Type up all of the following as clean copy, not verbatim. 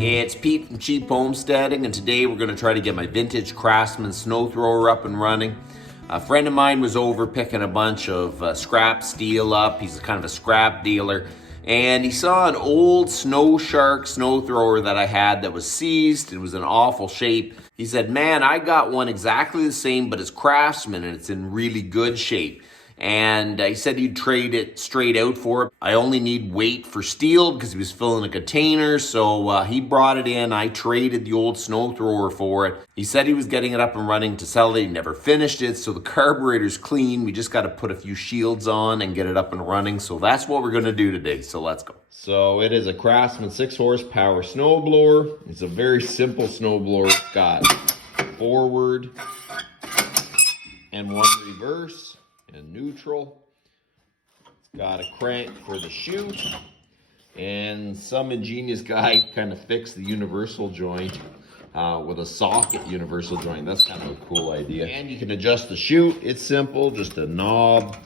It's Pete from Cheap Homesteading, and today we're going to try to get my vintage Craftsman Snowthrower up and running. A friend of mine was over picking a bunch of scrap steel up. He's kind of a scrap dealer, and he saw an old Snow Shark snowthrower that I had that was seized. It was in awful shape. He said, "Man, I got one exactly the same, but it's Craftsman, and it's in really good shape." And he said he'd trade it straight out for it. I only need weight for steel because he was filling a container, so he brought it in. I traded the old snow thrower for it. He said he was getting it up and running to sell it. He never finished it, so the carburetor's clean. We just got to put a few shields on and get it up and running. So that's what we're going to do today, so let's go. So it is a Craftsman 6 horsepower snowblower. It's a very simple snowblower. It's got forward and one reverse and neutral. It's got a crank for the chute, and some ingenious guy kind of fixed the universal joint with a socket universal joint. That's kind of a cool idea. And you can adjust the chute. It's simple, just a knob.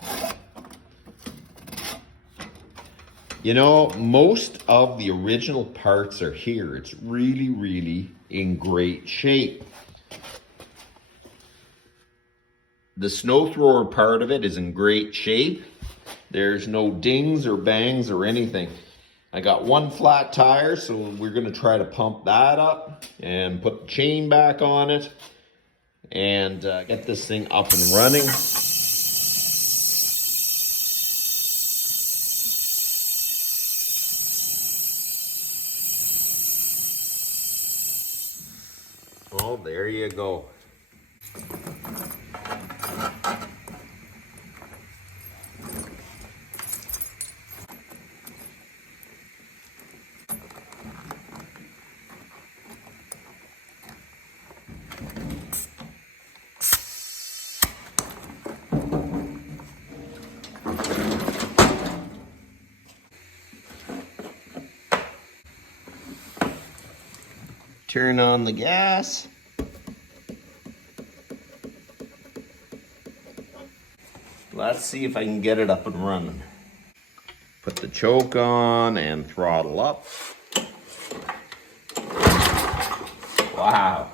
You know, most of the original parts are here. It's really, really in great shape. The snow thrower part of it is in great shape. There's no dings or bangs or anything. I got one flat tire, so we're gonna try to pump that up and put the chain back on it and get this thing up and running. Oh, there you go. Turn on the gas. Let's see if I can get it up and running. Put the choke on and throttle up. Wow.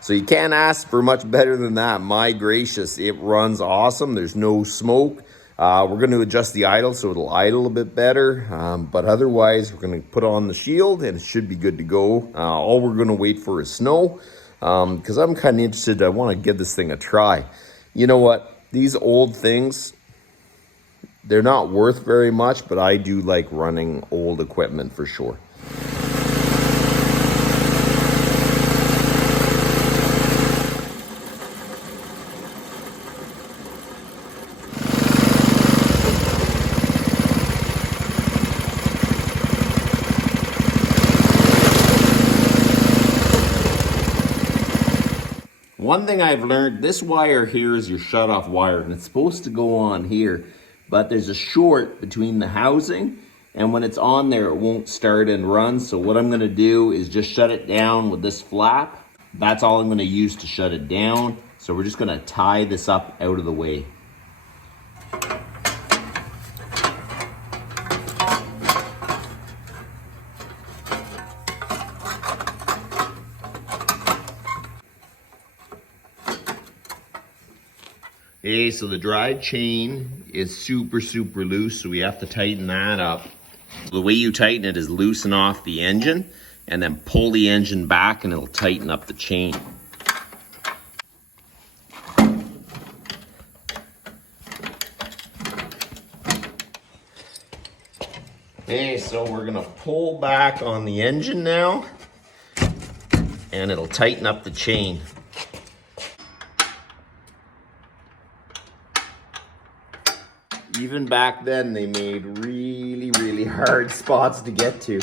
So you can't ask for much better than that. My gracious, it runs awesome. There's no smoke. We're going to adjust the idle so it'll idle a bit better. But otherwise, we're going to put on the shield and it should be good to go. All we're going to wait for is snow because I'm kind of interested. I want to give this thing a try. You know what? These old things, they're not worth very much, but I do like running old equipment for sure. One thing I've learned, this wire here is your shut-off wire, and it's supposed to go on here, but there's a short between the housing, and when it's on there, it won't start and run. So what I'm gonna do is just shut it down with this flap. That's all I'm gonna use to shut it down. So we're just gonna tie this up out of the way. Okay, so the drive chain is super loose, so we have to tighten that up. The way you tighten it is loosen off the engine and then pull the engine back and it'll tighten up the chain. Okay, so we're gonna pull back on the engine now and it'll tighten up the chain. Even back then, they made really hard spots to get to.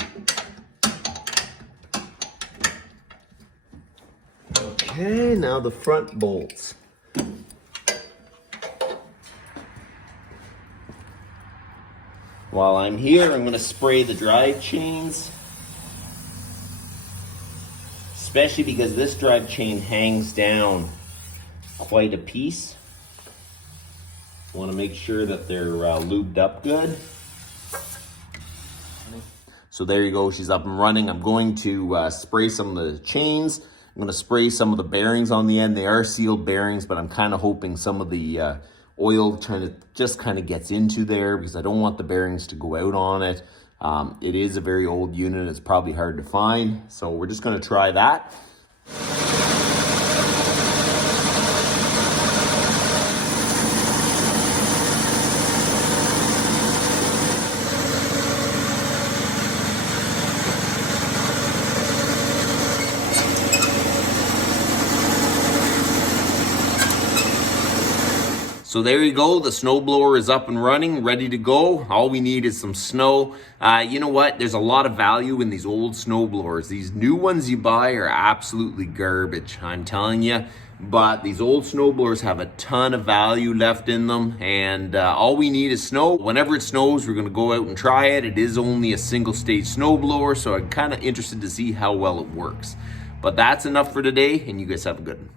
Okay, now the front bolts. While I'm here, I'm gonna spray the drive chains, especially because this drive chain hangs down quite a piece. Want to make sure that they're lubed up good. So there you go, she's up and running. I'm going to spray some of the chains. I'm going to spray some of the bearings on the end. They are sealed bearings, but I'm kind of hoping some of the oil just kind of gets into there because I don't want the bearings to go out on it. It is a very old unit. It's probably hard to find. So we're just going to try that. So there you go, the snowblower is up and running, ready to go. All we need is some snow. You know what? There's a lot of value in these old snowblowers. These new ones you buy are absolutely garbage, I'm telling you. But these old snowblowers have a ton of value left in them, and all we need is snow. Whenever it snows, we're gonna go out and try it. It is only a single stage snowblower, so I'm kind of interested to see how well it works. But that's enough for today, and you guys have a good one.